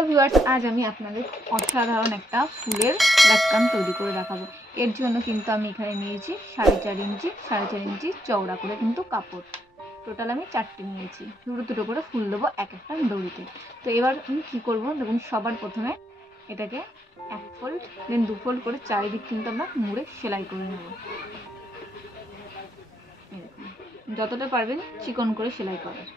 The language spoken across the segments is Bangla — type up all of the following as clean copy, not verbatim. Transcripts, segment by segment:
হ্যালো ভিউয়ার্স, আজ আমি আপনাদের অসাধারণ একটা ফুলের লটকান তৈরি করে দেখাবো। এর জন্য কিন্তু আমি এখানে নিয়েছি 4.5 ইঞ্চি চওড়া করে কিন্তু কাপড়। টোটাল আমি 4টে নিয়েছি। দুটো দুটো করে ফুল দেবো এক একটা দড়িতে। তো এবার আমি কী করবো দেখুন, সবার প্রথমে এটাকে 1 ফোল্ড দেন 2 ফোল্ড করে চারিদিক কিন্তু আমরা মুড়ে সেলাই করে নেব। যতটা পারবেন চিকন করে সেলাই করার।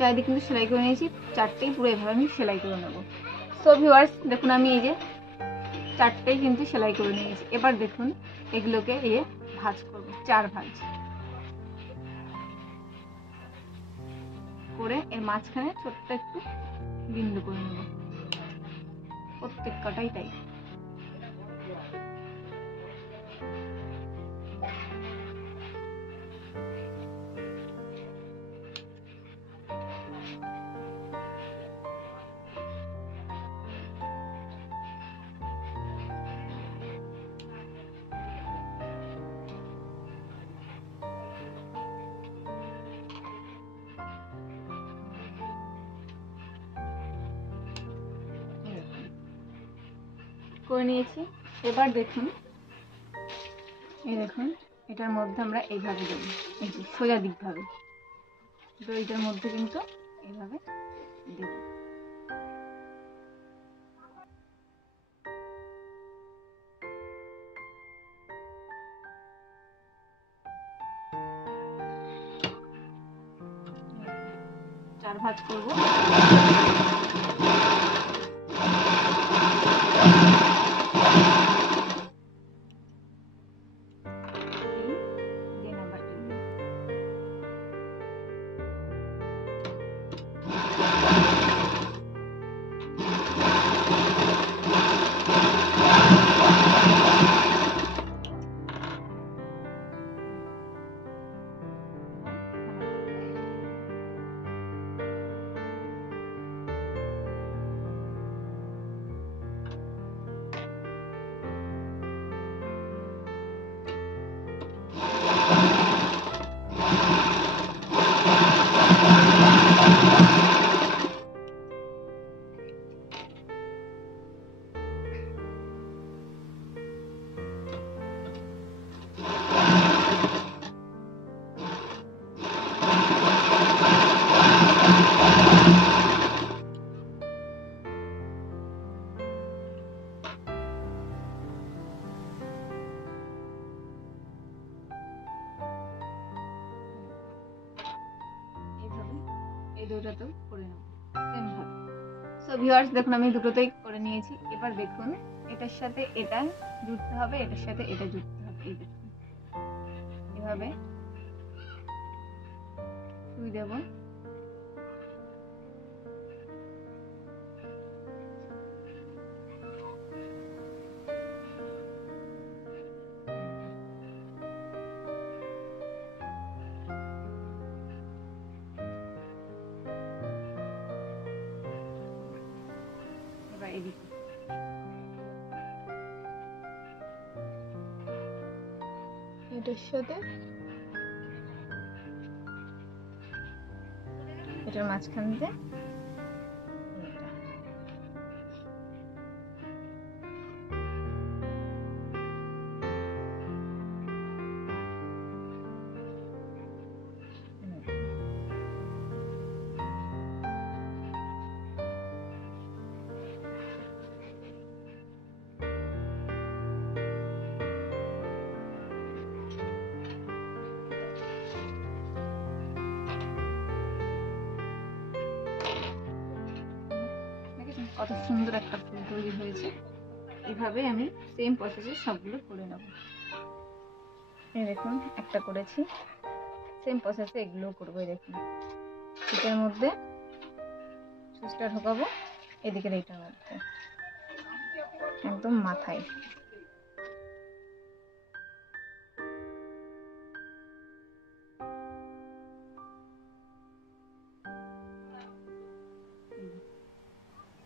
চারিদিক কিন্তু সেলাই করে নিয়েছি, 4টেই পুরো এভাবে আমি সেলাই করে নেব। সো ভিউয়ার্স দেখুন, আমি এই যে 4টেই কিন্তু সেলাই করে নিয়েছি। এবার দেখুন এগুলোকে এই ভাঁজ করব, 4 ভাঁজ করে এর মাঝখানে ছোট্ট একটু বিন্দু করে নেব, প্রত্যেক কটাই তাই। করে নিয়েছি। এবার দেখুন, এই দেখুন এটার মধ্যে আমরা এইভাবে দেব, এই যে সোজা দিক ভাবে, তো এটার মধ্যে কিন্তু এইভাবে দেব। চার ভাঁজ করব। এই দুটোতেও করে নেব সেম ভাবে। সো ভিউয়ার্স দেখুন, আমি দুটোতেই করে নিয়েছি। এবার দেখুন এটার সাথে এটা জুড়তে হবে, এটার সাথে এটা জুড়তে হবে। এই দেখুন এভাবে সুই দেব। এদিকে এটার সাথে এটার মাঝখান দিয়ে কত সুন্দর একটা ফুল তৈরি হয়েছে। এভাবে আমি সেম প্রসেসে সবগুলো করে নেব। এই দেখুন একটা করেছি, সেম প্রসেসে এগুলো করবো। এই দেখুন এটার মধ্যে সুচটা ঢোকাবো, এদিকের এইটার মধ্যে একদম মাথায়।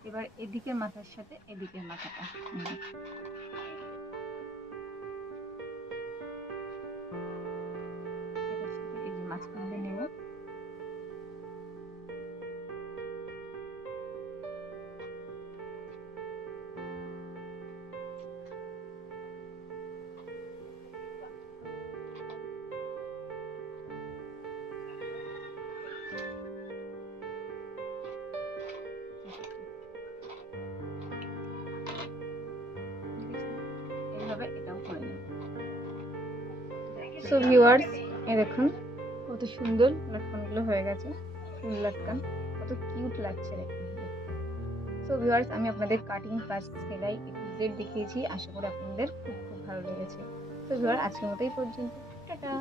এবার এদিকের মাথার সাথে এদিকের মাথাটা এই যে মাঝখানে নেব। এইভাবে এটাও করে নেব। সো ভিউয়ার্স, এই দেখুন কত সুন্দর লটকনগুলো হয়ে গেছে, ফুল লটকন, কত কিউট লাগছে দেখুন। সো ভিউয়ার্স, আমি আপনাদের কাটিং কাজ সেলাই এ দেখিয়েছি, আশা করি আপনাদের খুব খুব ভালো লেগেছে। তো ভিউয়ার আজকের মতো এই পর্যন্ত, টাটা।